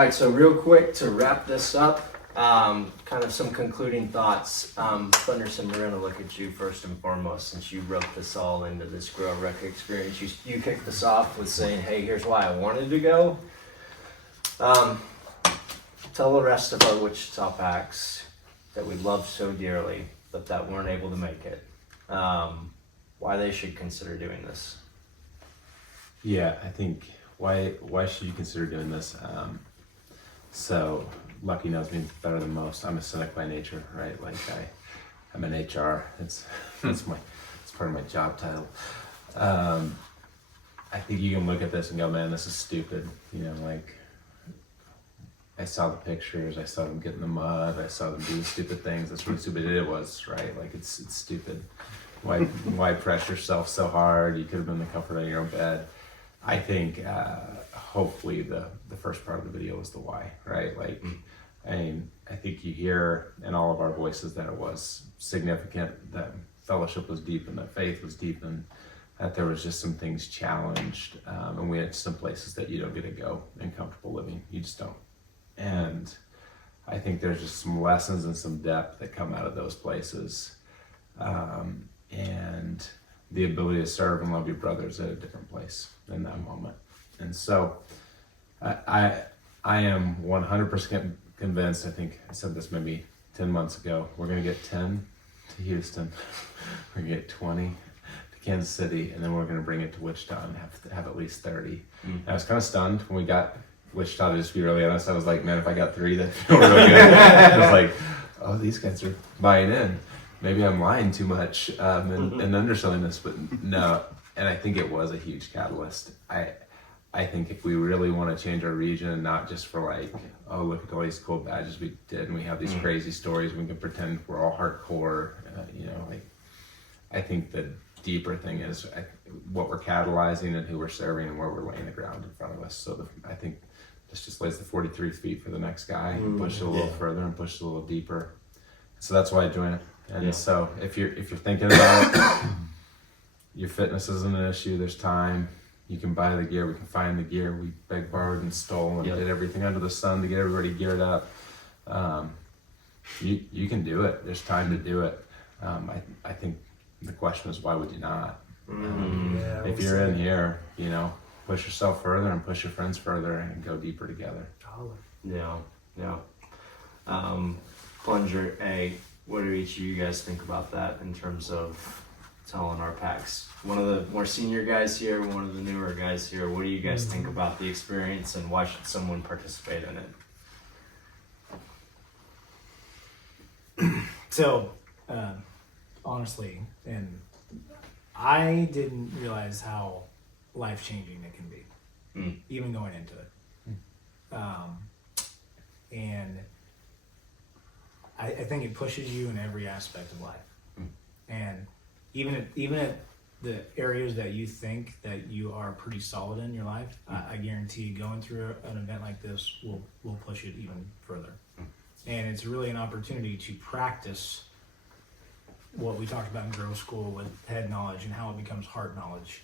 All right, so real quick to wrap this up, kind of some concluding thoughts. Flenderson, we're going to look at you first and foremost, since you wrote this all into this GROWRUCK experience. You kicked this off with saying, hey, here's why I wanted to go. Tell the rest of our Wichita Packs that we love so dearly, but that weren't able to make it, why they should consider doing this. Yeah, I think why should you consider doing this? So Lucky knows me better than most. I'm a cynic by nature, right? Like I'm an HR. It's part of my job title. I think you can look at this and go, man, this is stupid. You know, like I saw the pictures, I saw them get in the mud, I saw them doing stupid things. That's really stupid. It was, right? Like it's stupid. Why press yourself so hard? You could have been in the comfort of your own bed. I think hopefully the first part of the video was the why, right? Like, I mean, I think you hear in all of our voices that it was significant, that fellowship was deep and that faith was deep, and that there was just some things challenged, and we had some places that you don't get to go in comfortable living. You just don't. And I think there's just some lessons and some depth that come out of those places, and the ability to serve and love your brothers at a different place in that moment. And so I am 100% convinced, I think I said this maybe 10 months ago, we're gonna get 10 to Houston, we're gonna get 20 to Kansas City, and then we're gonna bring it to Wichita and have at least 30. And I was kind of stunned when we got Wichita, to just be really honest. I was like, man, if I got 3, that'd feel really good. I was like, oh, these guys are buying in. Maybe I'm lying too much and underselling this, but no. And I think it was a huge catalyst. I think if we really want to change our region, not just for like, oh, look at all these cool badges we did, and we have these crazy stories, we can pretend we're all hardcore, you know, like, I think the deeper thing is what we're catalyzing and who we're serving and where we're laying the ground in front of us. So I think this just lays the 43 feet for the next guy and push it a little further and push it a little deeper. So that's why I joined it. And so if you're thinking about it, your fitness isn't an issue, there's time. You can buy the gear, we can find the gear. We begged, borrowed, and stole and did everything under the sun to get everybody geared up. You can do it. There's time to do it. I think the question is, why would you not? If you're in here, you know, push yourself further and push your friends further and go deeper together. Yeah. Plunger, what do each of you guys think about that in terms of telling our packs? One of the more senior guys here, one of the newer guys here, what do you guys think about the experience and why should someone participate in it? So, honestly, and I didn't realize how life-changing it can be, even going into it. And I think it pushes you in every aspect of life. And even at the areas that you think that you are pretty solid in your life, I guarantee going through an event like this will push it even further. And it's really an opportunity to practice what we talked about in Grow School with head knowledge and how it becomes heart knowledge.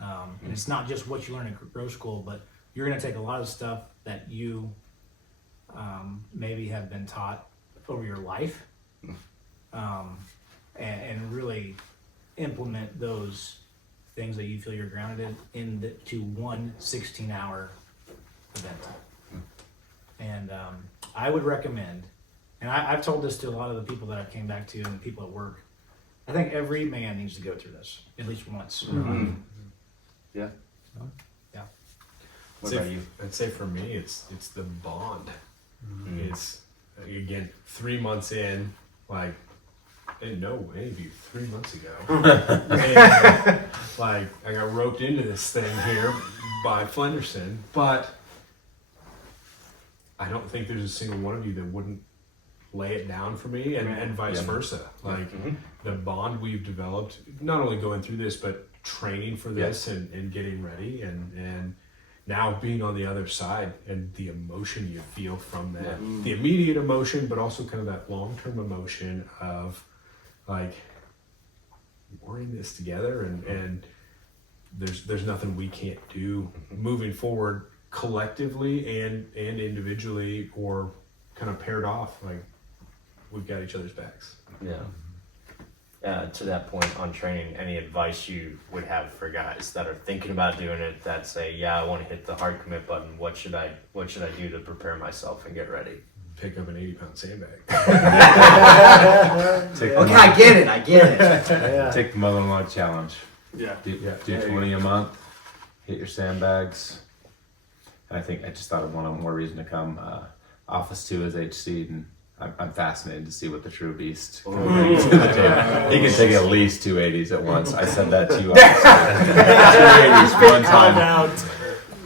And it's not just what you learn at Grow School, but you're going to take a lot of stuff that you maybe have been taught over your life and really implement those things that you feel you're grounded in to one 16-hour event. And I would recommend, and I've told this to a lot of the people that I came back to and people at work, I think every man needs to go through this at least once. Yeah. What I'd about you? I'd say for me, it's the bond. It's, again, 3 months in, like, I didn't know any of you 3 months ago. And, like, I got roped into this thing here by Flenderson, but I don't think there's a single one of you that wouldn't lay it down for me, and vice versa. Like, the bond we've developed, not only going through this, but training for this and getting ready, and now being on the other side and the emotion you feel from that, the immediate emotion, but also kind of that long-term emotion of like, we're in this together, and there's nothing we can't do moving forward collectively and individually, or kind of paired off, like we've got each other's backs. Yeah. To that point on training, any advice you would have for guys that are thinking about doing it, that say, yeah, I want to hit the hard commit button. What should I do to prepare myself and get ready? Pick up an 80-pound sandbag. Okay, I get it. Yeah. Take the mother-in-law challenge. Yeah. Do Yeah. 20 a month. Hit your sandbags. And I think I just thought of one more reason to come. Office 2 is HC, and I'm fascinated to see what the true beast can bring to the table. He can take at least 280s at once. I said that to you. 280s one time.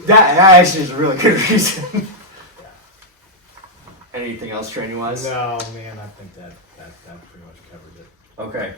That actually is a really good reason. Anything else training wise? No, man, I think that pretty much covers it. Okay.